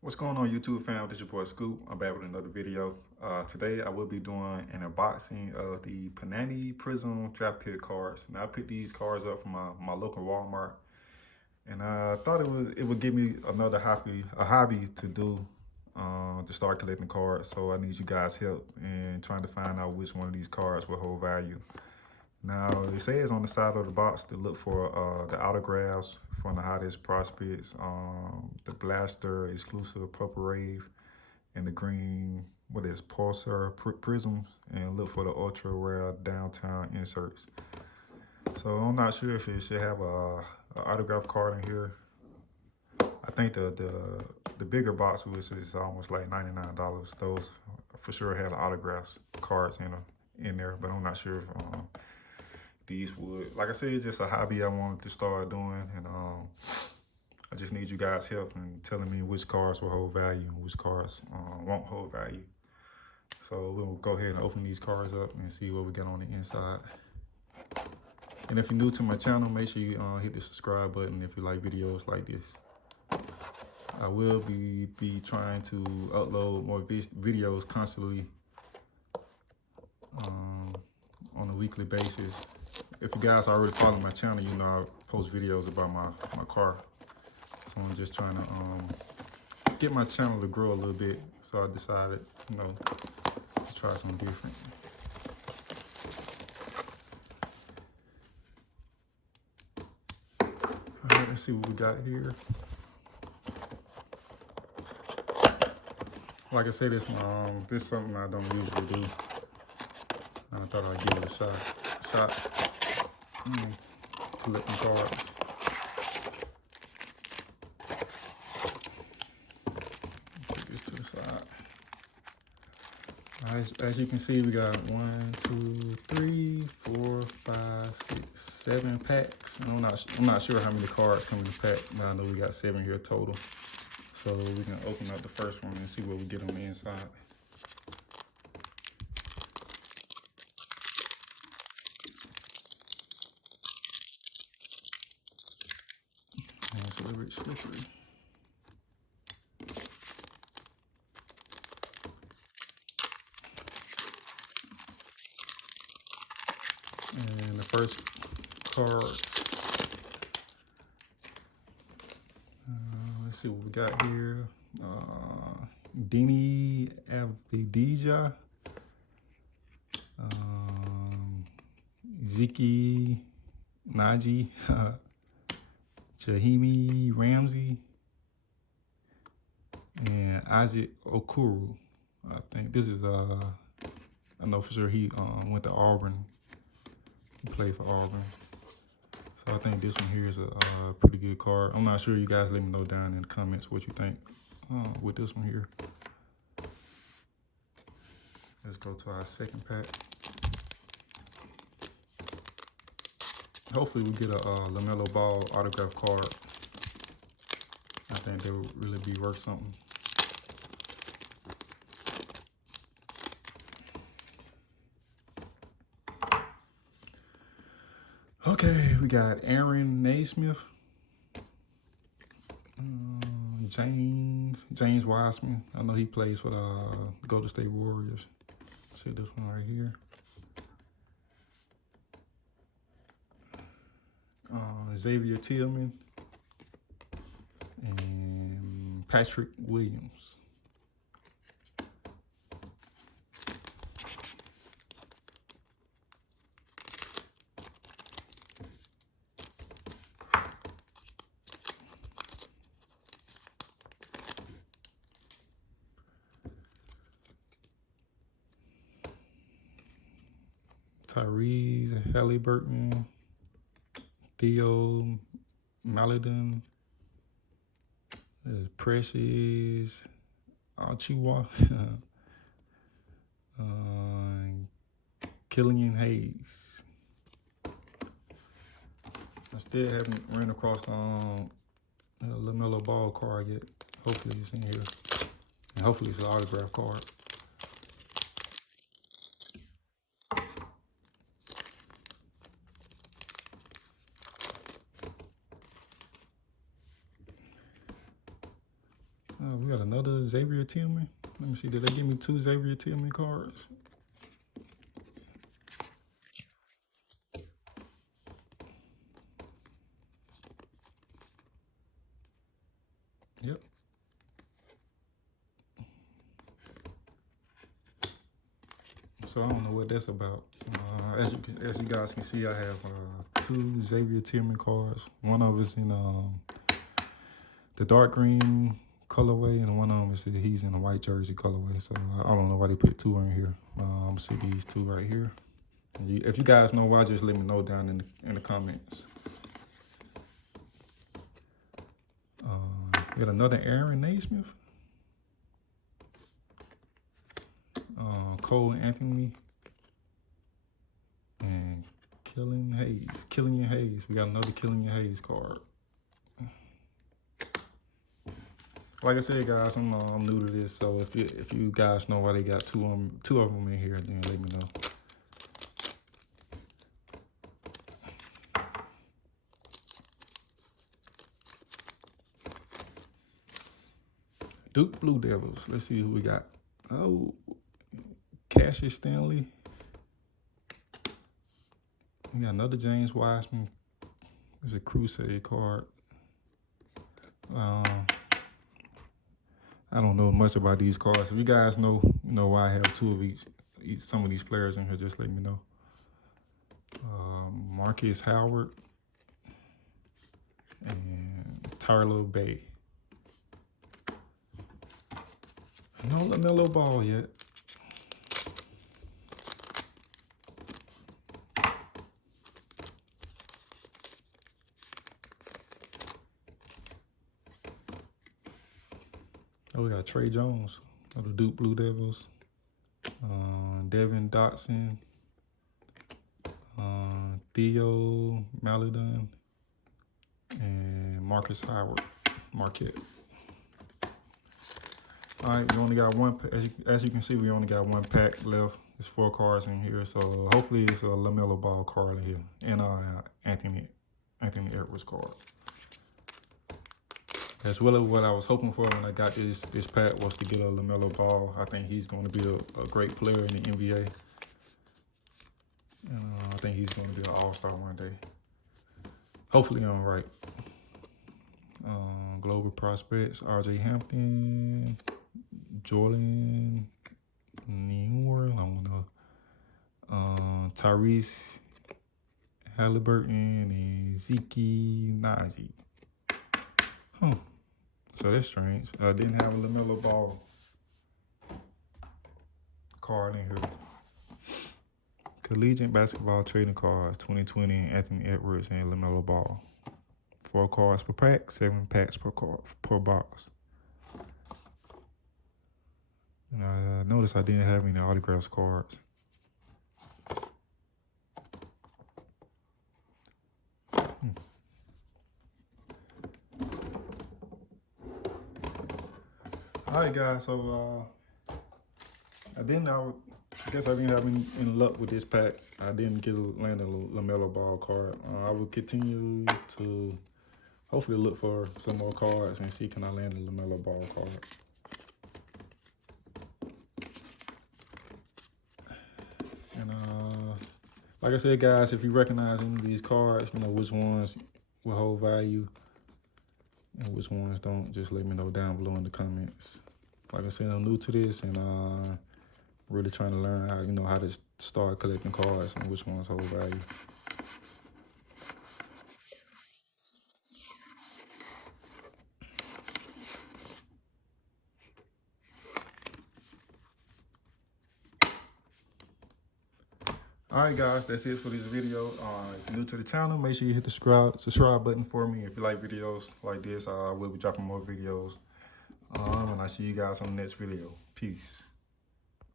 What's going on, YouTube fam? This is your boy Scoop. I'm back with another video. Today I will be doing an unboxing of the Panani Prizm Draft Pick cards. Now I picked these cards up from my local Walmart, and I thought it would give me another hobby to do to start collecting cards. So I need you guys' help in trying to find out which one of these cards will hold value. Now, it says on the side of the box to look for the autographs from the hottest prospects, the Blaster exclusive Purple Rave, and the green, what is Pulsar Prisms, and look for the ultra rare downtown inserts. So I'm not sure if it should have a autograph card in here. I think the bigger box, which is almost like $99, those for sure had autographs cards in there, but I'm not sure if these would. Like I said, it's just a hobby I wanted to start doing, and I just need you guys' help in telling me which cards will hold value and which cards won't hold value. So we'll go ahead and open these cards up and see what we got on the inside. And if you're new to my channel, make sure you hit the subscribe button if you like videos like this. I will be trying to upload more videos constantly on a weekly basis. If you guys already follow my channel, you know I post videos about my car. So I'm just trying to get my channel to grow a little bit. So I decided, you know, to try something different. All right, let's see what we got here. Like I said, this is something I don't usually do. I thought I'd give it a shot. Collecting cards. Put this to the side. As you can see, we got 1, 2, 3, 4, 5, 6, 7 packs. And I'm not sure how many cards come in the pack, but I know we got 7 here total. So we can open up the first one and see what we get on the inside. And it's a little bit slippery. And the first card, let's see what we got here. Dini Avdija, Ziki Naji, Jahimi Ramsey, and Isaac Okuru. I think this is I know for sure he went to Auburn. He played for Auburn. So I think this one here is a pretty good card. I'm not sure. You guys let me know down in the comments what you think with this one here. Let's go to our second pack. Hopefully we get a LaMelo Ball autograph card. I think they would really be worth something. Okay, we got Aaron Naismith, James Wiseman. I know he plays for the Golden State Warriors. See this one right here. Xavier Tillman and Patrick Williams. Tyrese Halliburton, Theo Maladon, Precious Achiuwa, Killian Hayes. I still haven't ran across LaMelo Ball card yet. Hopefully it's in here. And hopefully it's an autograph card. We got another Xavier Tillman. Let me see, did they give me 2 Xavier Tillman cards? Yep. So I don't know what that's about. As you guys can see, I have 2 Xavier Tillman cards. One of us in the dark green colorway, and one of them is he's in a white jersey colorway. So I don't know why they put 2 in here. I'm gonna see these 2 right here. If you guys know why, just let me know down in the comments. We got another Aaron Naismith. Cole Anthony. And Killian Hayes. We got another Killian Hayes card. Like I said, guys, I'm new to this, so if you guys know why they got two of them in here, then let me know. Duke Blue Devils. Let's see who we got. Oh, Cassius Stanley. We got another James Wiseman. It's a Crusade card. I don't know much about these cards. If you guys know why I have 2 of each some of these players in here, just let me know. Marcus Howard and Tyler Bay. No LaMelo Ball yet. Oh, we got Trey Jones of the Duke Blue Devils. Devin Dotson. Theo Maladon. And Marcus Howard. Marquette. All right, we only got one. As you can see, we only got 1 pack left. There's 4 cards in here, so hopefully it's a LaMelo Ball card in here, and Anthony Edwards card. As well as what I was hoping for when I got this pack was to get a LaMelo Ball. I think he's going to be a great player in the NBA. I think he's going to be an all-star one day. Hopefully I'm right. Global prospects: R.J. Hampton, Jordan Newer, Tyrese Halliburton, and Zeke Naji. So that's strange. I didn't have a LaMelo Ball card in here. Collegiate Basketball Trading Cards 2020, Anthony Edwards and LaMelo Ball. 4 cards per pack, 7 packs per box. And I noticed I didn't have any autographs cards. All right, guys. So I guess I didn't have any luck with this pack. I didn't land a LaMelo Ball card. I will continue to hopefully look for some more cards and see can I land a LaMelo Ball card. And like I said, guys, if you recognize any of these cards, which ones will hold value and which ones don't, just let me know down below in the comments. Like I said, I'm new to this and really trying to learn how to start collecting cards and which ones hold value. All right, guys, that's it for this video. If you're new to the channel, make sure you hit the subscribe button for me. If you like videos like this, I will be dropping more videos. And I'll see you guys on the next video. Peace.